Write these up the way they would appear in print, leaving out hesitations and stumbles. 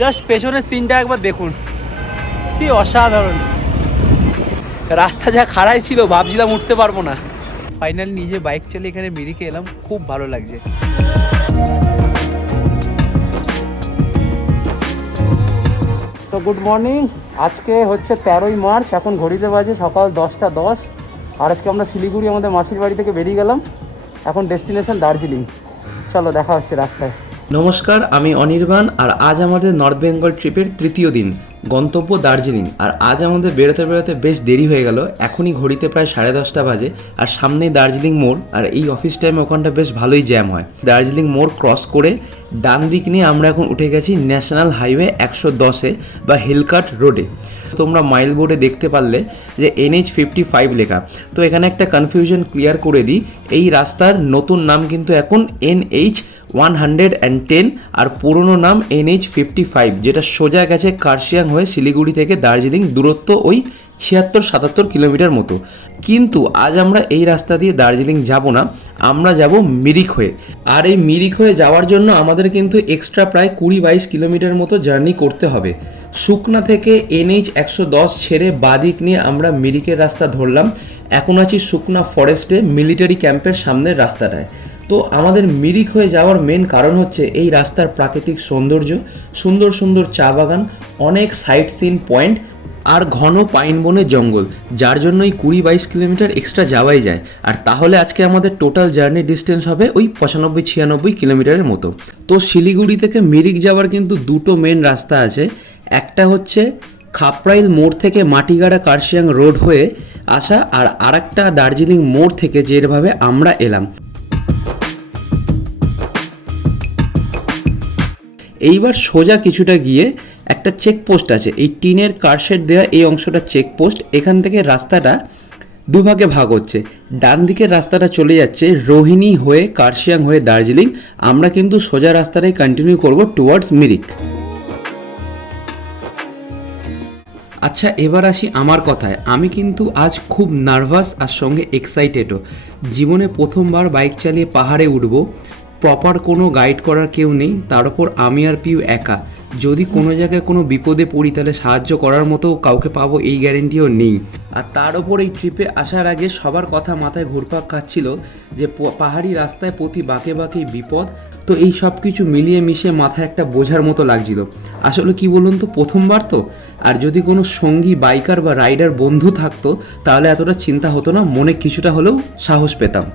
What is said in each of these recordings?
Just পেছনের সিনটা একবার দেখুন, কি অসাধারণ। রাস্তা যা খাড়াই ছিল ভাবছিলাম উঠতে পারবো না, ফাইনালি নিজে বাইক চালিয়ে এখানে মিরিকে এলাম, খুব ভালো লাগছে। সো গুড মর্নিং, আজকে হচ্ছে 13ই মার্চ, এখন ঘড়িতে বাজে সকাল 10টা 10। আর আজকে আমরা শিলিগুড়ি আমাদের মাসির বাড়ি থেকে বেরিয়ে গেলাম, এখন ডেস্টিনেশন দার্জিলিং। চলো দেখা হচ্ছে রাস্তায়। নমস্কার, আমি অনির্বাণ, আর আজ আমাদের নর্থ বেঙ্গল ট্রিপের তৃতীয় দিন, গন্তব্য দার্জিলিং। আর আজ আমাদের বেরোতে বেরোতে বেশ দেরি হয়ে গেল, এখনই ঘড়িতে প্রায় 10:30 বাজে, আর সামনেই দার্জিলিং মোড়। আর এই অফিস টাইমে ওখানটা বেশ ভালোই জ্যাম হয়। দার্জিলিং মোড় ক্রস করে ডান দিক নিয়ে আমরা এখন উঠে গেছি ন্যাশনাল হাইওয়ে 110-এ বা হিলকাট রোডে। তোমরা মাইল বোর্ডে দেখতে পারলে যে NH55 লেখা। তো এখানে একটা কনফিউশন ক্লিয়ার করে দিই, এই রাস্তার নতুন নাম কিন্তু এখন NH110 আর পুরনো নাম NH55, যেটা সোজা গেছে কার্শিয়াং হয়ে শিলিগুড়ি থেকে দার্জিলিং, দূরত্ব ওই 76-77 কিলোমিটার মতো। কিন্তু আজ আমরা এই রাস্তা দিয়ে দার্জিলিং যাব না, আমরা যাব মিরিক হয়ে। আর এই মিরিক হয়ে যাওয়ার জন্য আমাদের কিন্তু এক্সট্রা প্রায় 20-22 কিলোমিটার মতো জার্নি করতে হবে। সুকনা থেকে NH110 ছেড়ে বাদিক নিয়ে আমরা মিরিকের রাস্তা ধরলাম। এখন আছি সুকনা ফরেস্টে, মিলিটারি ক্যাম্পের সামনের রাস্তাটায়। তো আমাদের মিরিক হয়ে যাওয়ার মেন কারণ হচ্ছে এই রাস্তার প্রাকৃতিক সৌন্দর্য, সুন্দর সুন্দর চা বাগান, অনেক সাইট সিন পয়েন্ট আর ঘন পাইন বনের জঙ্গল, যার জন্য এই 20-22 কিলোমিটার এক্সট্রা যাওয়াই যায়। আর তাহলে আজকে আমাদের টোটাল জার্নি ডিস্টেন্স হবে ওই 95-96 কিলোমিটারের মতো। তো শিলিগুড়ি থেকে মিরিক যাওয়ার কিন্তু দুটো মেন রাস্তা আছে। একটা হচ্ছে খাপরাইল মোড় থেকে মাটিগাড়া কার্শিয়াং রোড হয়ে আসা, আর আরেকটা দার্জিলিং মোড় থেকে যেভাবে আমরা এলাম। এইবার সোজা কিছুটা গিয়ে একটা চেকপোস্ট আছে, এই টিনের কারশেড দেওয়া এই অংশটা চেকপোস্ট। এখান থেকে রাস্তাটা দুভাগে ভাগ হচ্ছে, ডান দিকের রাস্তাটা চলে যাচ্ছে রোহিণী হয়ে কার্শিয়াং হয়ে দার্জিলিং, আমরা কিন্তু সোজা রাস্তাটাই কন্টিনিউ করব টুয়ার্ডস মিরিক। আচ্ছা, এবার আসি আমার কথায়। আমি কিন্তু আজ খুব নার্ভাস আর সঙ্গে এক্সাইটেডও। জীবনে প্রথমবার বাইক চালিয়ে পাহাড়ে উঠবো, প্রপার কোনো গাইড করার কেউ নেই, তার উপর আমি আর পিউ একা। যদি কোনো জায়গায় কোনো বিপদে পড়ি তাহলে সাহায্য করার মতো কাউকে পাবো এই গ্যারেন্টিও নেই। আর তার ওপর এই ট্রিপে আসার আগে সবার কথা মাথায় ঘুরপাক খাচ্ছিল যে পাহাড়ি রাস্তায় প্রতি বাঁকে বাঁকেই বিপদ। তো এই সব কিছু মিলিয়ে মিশিয়ে মাথায় একটা বোঝার মতো লাগছিল। আসলে কি বলুন তো, প্রথমবার তো, আর যদি কোনো সঙ্গী বাইকার বা রাইডার বন্ধু থাকতো তাহলে এতটা চিন্তা হতো না, মনে কিছুটা হলেও সাহস পেতাম।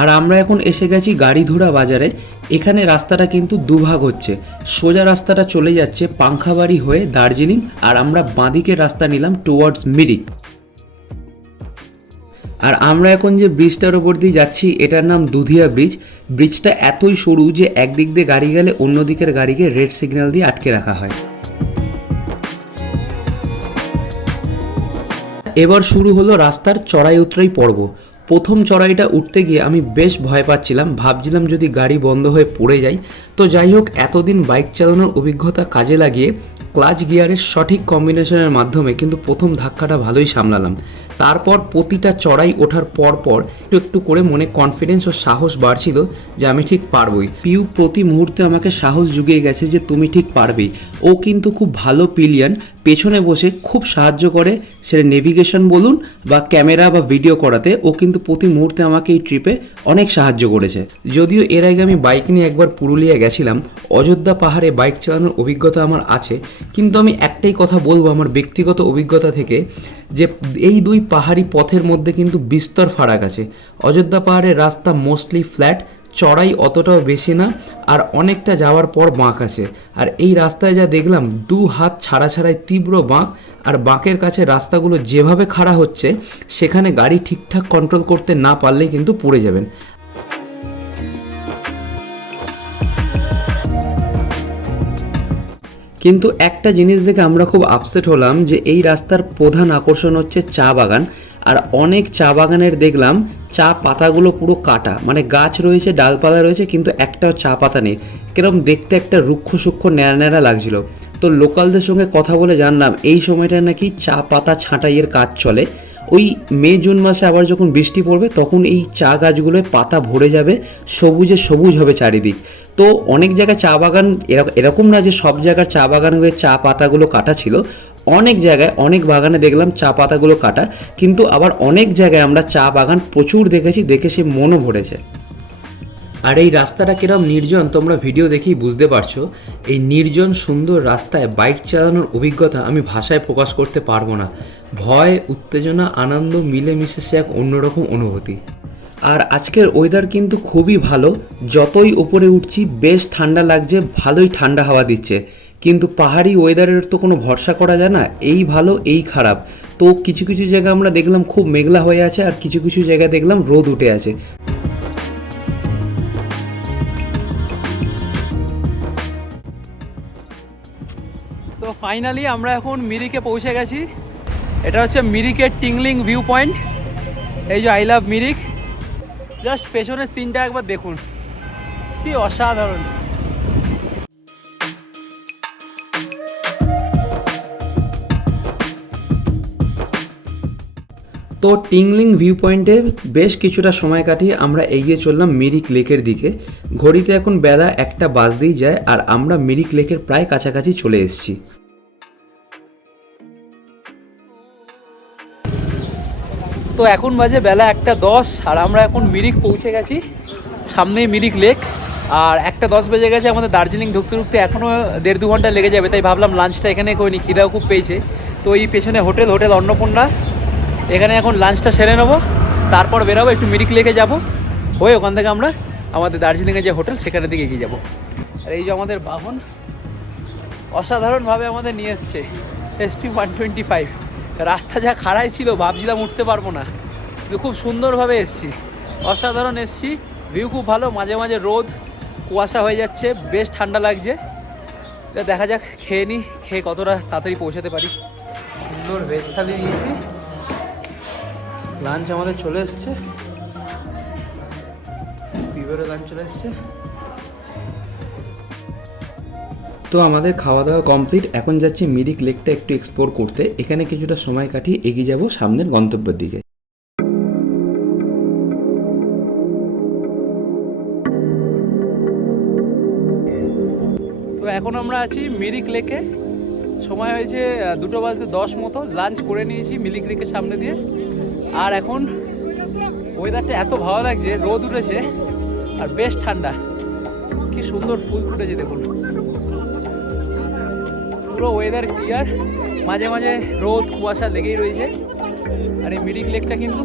আর আমরা এখন এসে গেছি গাড়িধুরা বাজারে। এখানে রাস্তাটা কিন্তু দুভাগ হচ্ছে, সোজা রাস্তাটা চলে যাচ্ছে পাংখাবাড়ি হয়ে দার্জিলিং, আর আমরা বাঁদিকের রাস্তা নিলাম টুয়ার্ডস মিরিক। আর আমরা এখন যে ব্রিজটার ওপর দিয়ে যাচ্ছি এটার নাম দুধিয়া ব্রিজ। ব্রিজটা এতই সরু যে একদিক দিয়ে গাড়ি গেলে অন্য দিকের গাড়িকে রেড সিগন্যাল দিয়ে আটকে রাখা হয়। এবার শুরু হলো রাস্তার চড়াই উতরাই পর্ব। প্রথম চড়াইটা উঠতে গিয়ে আমি বেশ ভয় পাচ্ছিলাম, ভাবছিলাম যদি গাড়ি বন্ধ হয়ে পড়ে যায়। তো যাই হোক, এতদিন বাইক চালানোর অভিজ্ঞতা কাজে লাগিয়ে ক্লাচ গিয়ারের সঠিক কম্বিনেশনের মাধ্যমে কিন্তু প্রথম ধাক্কাটা ভালোই সামলালাম। তারপর প্রতিটা চড়াই ওঠার পর একটু একটু করে মনে কনফিডেন্স ও সাহস বাড়ছিল যে আমি ঠিক পারবই। পিউ প্রতি মুহূর্তে আমাকে সাহস জুগিয়ে গেছে যে তুমি ঠিক পারবেই। ও কিন্তু খুব ভালো পিলিয়ন, পেছনে বসে খুব সাহায্য করে, সেটা নেভিগেশন বলুন বা ক্যামেরা বা ভিডিও করাতে। ও কিন্তু প্রতি মুহূর্তে আমাকে এই ট্রিপে অনেক সাহায্য করেছে। যদিও এর আগে আমি বাইক নিয়ে একবার পুরুলিয়া গেছিলাম, অযোধ্যা পাহাড়ে বাইক চালানোর অভিজ্ঞতা আমার আছে, কিন্তু আমি একটাই কথা বলবো আমার ব্যক্তিগত অভিজ্ঞতা থেকে, যে এই দুই পাহাড়ি পথের মধ্যে কিন্তু বিস্তর ফারাক আছে। অযোধ্যা পাহাড়ের রাস্তা মোস্টলি ফ্ল্যাট, চড়াই অতটাও বেশি না, আর অনেকটা যাওয়ার পর বাঁক আছে। আর এই রাস্তায় যা দেখলাম, 2 হাত ছাড়া ছাড়াই তীব্র বাঁক, আর বাঁকের কাছে রাস্তাগুলো যেভাবে খাড়া হচ্ছে সেখানে গাড়ি ঠিকঠাক কন্ট্রোল করতে না পারলেই কিন্তু পড়ে যাবেন। কিন্তু একটা জিনিস দেখে আমরা খুব আপসেট হলাম যে এই রাস্তার প্রধান আকর্ষণ হচ্ছে চা বাগান। আর অনেক চা বাগানের দেখলাম চা পাতাগুলো পুরো কাটা, মানে গাছ রয়েছে, ডালপালা রয়েছে, কিন্তু একটাও চা পাতা নেই। কিরকম দেখতে একটা রুক্ষ সূক্ষ্ম ন্যাড়া ন্যাড়া লাগছিল। তো লোকালদের সঙ্গে কথা বলে জানলাম এই সময়টায় নাকি চা পাতা ছাঁটাইয়ের কাজ চলে। ওই মে জুন মাসে আবার যখন বৃষ্টি পড়বে তখন এই চা গাছগুলোয় পাতা ভরে যাবে, সবুজে সবুজ হবে চারিদিক। তো অনেক জায়গায় চা বাগান এরকম না যে সব জায়গার চা বাগানে চা পাতাগুলো কাটা ছিল, অনেক জায়গায় অনেক বাগানে দেখলাম চা পাতাগুলো কাটা, কিন্তু আবার অনেক জায়গায় আমরা চা বাগান প্রচুর দেখেছি, দেখে সে মনও ভরেছে। আর এই রাস্তাটা কিরম নির্জন তোমরা ভিডিও দেখেই বুঝতে পারছো। এই নির্জন সুন্দর রাস্তায় বাইক চালানোর অভিজ্ঞতা আমি ভাষায় প্রকাশ করতে পারবো না। ভয়, উত্তেজনা, আনন্দ মিলেমিশে সে এক অন্যরকম অনুভূতি। আর আজকের ওয়েদার কিন্তু খুবই ভালো, যতই উপরে উঠছি বেশ ঠান্ডা লাগছে, ভালোই ঠান্ডা হাওয়া দিচ্ছে। কিন্তু পাহাড়ি ওয়েদারের তো কোনো ভরসা করা যায় না, এই ভালো এই খারাপ। তো কিছু কিছু জায়গা আমরা দেখলাম খুব মেঘলা হয়ে আছে, আর কিছু কিছু জায়গায় দেখলাম রোদ উঠে আছে। তো ফাইনালি আমরা এখন মিরিকে পৌঁছে গেছি। এটা হচ্ছে মিরিকের টিংলিং ভিউ পয়েন্ট। এই যে আই লাভ মিরিক, জাস্ট পেছনের সিনটা একবার দেখুন, কি অসাধারণ। তো টিংলিং ভিউ পয়েন্টে বেশ কিছুটা সময় কাটিয়ে আমরা এগিয়ে চললাম মিরিক লেকের দিকে। ঘড়িতে এখন বেলা 1টা বাজতেই যায়, আর আমরা মিরিক লেকের প্রায় কাছাকাছি চলে এসেছি। তো এখন বাজে বেলা 1:10, আর আমরা এখন মিরিক পৌঁছে গেছি। সামনেই মিরিক লেক, আর 1:10 বেজে গেছে। আমাদের দার্জিলিং ঢুকতে ঢুকতে এখনও 1.5-2 ঘন্টা লেগে যাবে, তাই ভাবলাম লাঞ্চটা এখানে করিনি, খিদাও খুব পেয়েছে। তো এই পেছনে হোটেল অন্নপূর্ণা, এখানে এখন লাঞ্চটা সেরে নেবো, তারপর বেরোবো একটু মিরিক লেকে যাবো, হয়ে ওখান থেকে আমরা আমাদের দার্জিলিংয়ে যে হোটেল সেখানের দিকে এগিয়ে যাবো। আর এই যে আমাদের বাহন অসাধারণভাবে আমাদের নিয়ে এসছে, SP 125। রাস্তা যা খাড়াই ছিল ভাবছিলাম উঠতে পারবো না, কিন্তু খুব সুন্দরভাবে এসছি, অসাধারণ এসছি। ভিউ খুব ভালো, মাঝে মাঝে রোদ, কুয়াশা হয়ে যাচ্ছে, বেশ ঠান্ডা লাগছে। দেখা যাক, খেয়ে নিই, খেয়ে কতটা তাড়াতাড়ি পৌঁছাতে পারি। সুন্দর ভেজ থালি নিয়েছি, লাঞ্চ আমাদের চলে এসছে, বিভারের লাঞ্চ চলে এসছে। তো আমাদের খাওয়া দাওয়া কমপ্লিট, এখন যাচ্ছি মিরিক লেকটা একটু এক্সপ্লোর করতে। এখানে কিছুটা সময় কাটিয়ে এগিয়ে যাব সামনের গন্তব্যের দিকে। তো এখন আমরা আছি মিরিক লেকে, সময় হয়েছে 2:10 মতো। লাঞ্চ করে নিয়েছি মিরিক লেকের সামনে দিয়ে, আর এখন ওয়েদারটা এত ভালো লাগছে, রোদ উঠেছে আর বেশ ঠান্ডা, কি সুন্দর ফুল ফুটেছে দেখুন। পুরো ওয়েদার ক্লিয়ার, মাঝে মাঝে রোদ কুয়াশা লেগেই রয়েছে, আর এই মিরিক লেকটা কিন্তু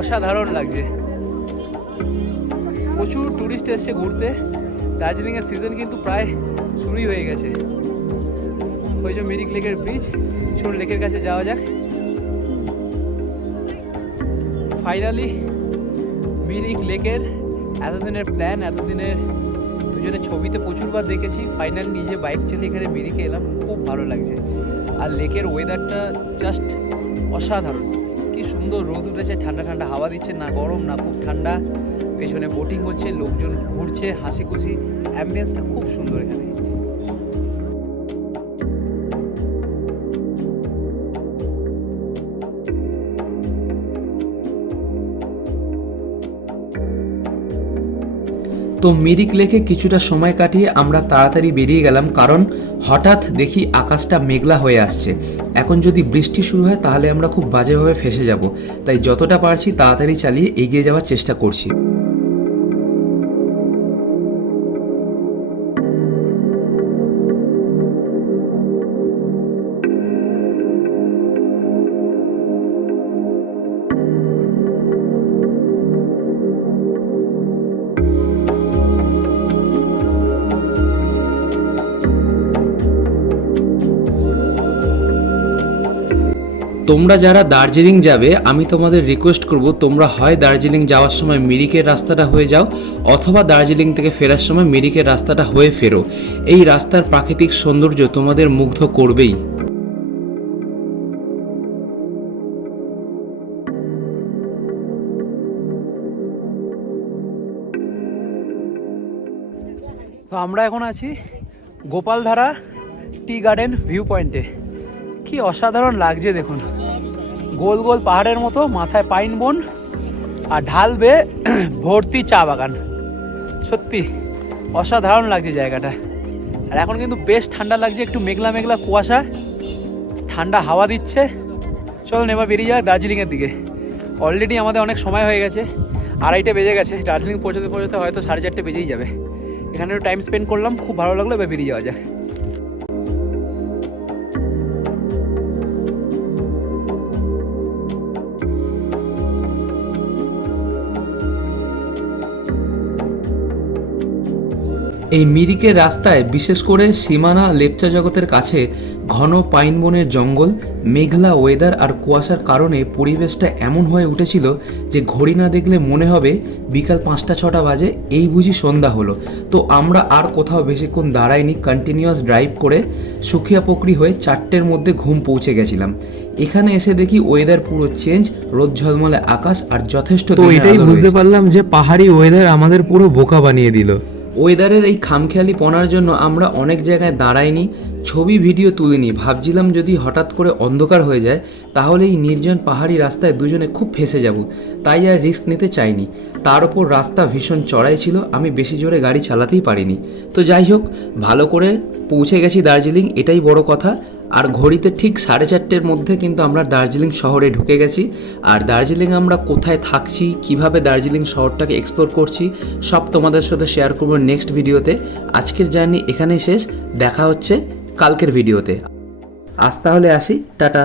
অসাধারণ লাগছে। প্রচুর টুরিস্ট এসছে ঘুরতে, দার্জিলিংয়ের সিজন কিন্তু প্রায় শুরুই হয়ে গেছে। ওই যে মিরিক লেকের ব্রিজ, চলুন লেকের কাছে যাওয়া যাক। ফাইনালি মিরিক লেকের এতদিনের প্ল্যান, এতদিনের দুজনে ছবিতে প্রচুরবার দেখেছি, ফাইনালি নিজে বাইক চালিয়ে এখানে মিরিকে এলাম, খুব ভালো লাগছে। আর লেকের ওয়েদারটা জাস্ট অসাধারণ, কি সুন্দর রোদ উঠেছে, ঠান্ডা ঠান্ডা হাওয়া দিচ্ছে, না গরম না খুব ঠান্ডা। পেছনে বোটিং হচ্ছে, লোকজন ঘুরছে, হাসি খুশি, অ্যাম্বিয়েন্সটা খুব সুন্দর এখানে। তো মিরিক লেকে কিছুটা সময় কাটিয়ে আমরা তাড়াতাড়ি বেরিয়ে গেলাম, কারণ হঠাৎ দেখি আকাশটা মেঘলা হয়ে আসছে। এখন যদি বৃষ্টি শুরু হয় তাহলে আমরা খুব বাজেভাবে ফেঁসে যাব, তাই যতটা পারছি তাড়াতাড়ি চালিয়ে এগিয়ে যাওয়ার চেষ্টা করছি। তোমরা যারা দার্জিলিং যাবে, আমি তোমাদের রিকোয়েস্ট করব, তোমরা হয় দার্জিলিং যাওয়ার সময় মিরিকের রাস্তাটা হয়ে যাও, অথবা দার্জিলিং থেকে ফেরার সময় মিরিকের রাস্তাটা হয়ে ফেরো। এই রাস্তার প্রাকৃতিক সৌন্দর্য তোমাদের মুগ্ধ করবেই। তো আমরা এখন আছি গোপালধারা টি গার্ডেন ভিউ পয়েন্টে। কি অসাধারণ লাগছে দেখুন, গোল গোল পাহাড়ের মতো, মাথায় পাইন বন, আর ঢাল বেয়ে ভর্তি চা বাগান। সত্যি অসাধারণ লাগছে জায়গাটা। আর এখন কিন্তু বেশ ঠান্ডা লাগছে, একটু মেঘলা মেঘলা কুয়াশা, ঠান্ডা হাওয়া দিচ্ছে। চলুন এবার বেরিয়ে যাক দার্জিলিংয়ের দিকে। অলরেডি আমাদের অনেক সময় হয়ে গেছে, 2:30 বেজে গেছে। দার্জিলিং পৌঁছতে পৌঁছতে হয়তো 4:30 বেজেই যাবে। এখানে একটু টাইম স্পেন্ড করলাম, খুব ভালো লাগলো। এবার বেরিয়ে যাওয়া যাক। এই মিরিকের রাস্তায়, বিশেষ করে সীমানা লেপচা জগতের কাছে ঘন পাইন বনের জঙ্গল, মেঘলা ওয়েদার আর কুয়াশার কারণে পরিবেশটা এমন হয়ে উঠেছিল যে ঘড়ি না দেখলে মনে হবে বিকাল 5টা-6টা বাজে, এই বুঝি সন্ধ্যা হলো। তো আমরা আর কোথাও বেশিক্ষণ দাঁড়াইনি, কন্টিনিউয়াস ড্রাইভ করে সুখিয়া পোকরি হয়ে 4টের মধ্যে ঘুম পৌঁছে গেছিলাম। এখানে এসে দেখি ওয়েদার পুরো চেঞ্জ, রোদ ঝলমলে আকাশ আর যথেষ্ট। তো এটাই বুঝতে পারলাম যে পাহাড়ি ওয়েদার আমাদের পুরো বোকা বানিয়ে দিল। ওয়েদারের এই খামখেয়ালি পনার জন্য আমরা অনেক জায়গায় দাঁড়াইনি, ছবি ভিডিও তুলিনি। ভাবছিলাম যদি হঠাৎ করে অন্ধকার হয়ে যায় তাহলে এই নির্জন পাহাড়ি রাস্তায় দুজনে খুব ফেঁসে যাব, তাই আর রিস্ক নিতে চাইনি। তার ওপর রাস্তা ভীষণ চড়াই ছিল, আমি বেশি জোরে গাড়ি চালাতেই পারিনি। তো যাই হোক, ভালো করে পৌঁছে গেছি দার্জিলিং, এটাই বড় কথা। আর ঘড়িতে ঠিক 4:30-র মধ্যে কিন্তু আমরা দার্জিলিং শহরে ঢুকে গেছি। আর দার্জিলিং আমরা কোথায় থাকছি, কিভাবে দার্জিলিং শহরটাকে এক্সপ্লোর করছি, সব তোমাদের সাথে শেয়ার করবো নেক্সট ভিডিওতে। আজকের জার্নি এখানেই শেষ, দেখা হচ্ছে কালকের ভিডিওতে। আজ তাহলে আসি, টাটা।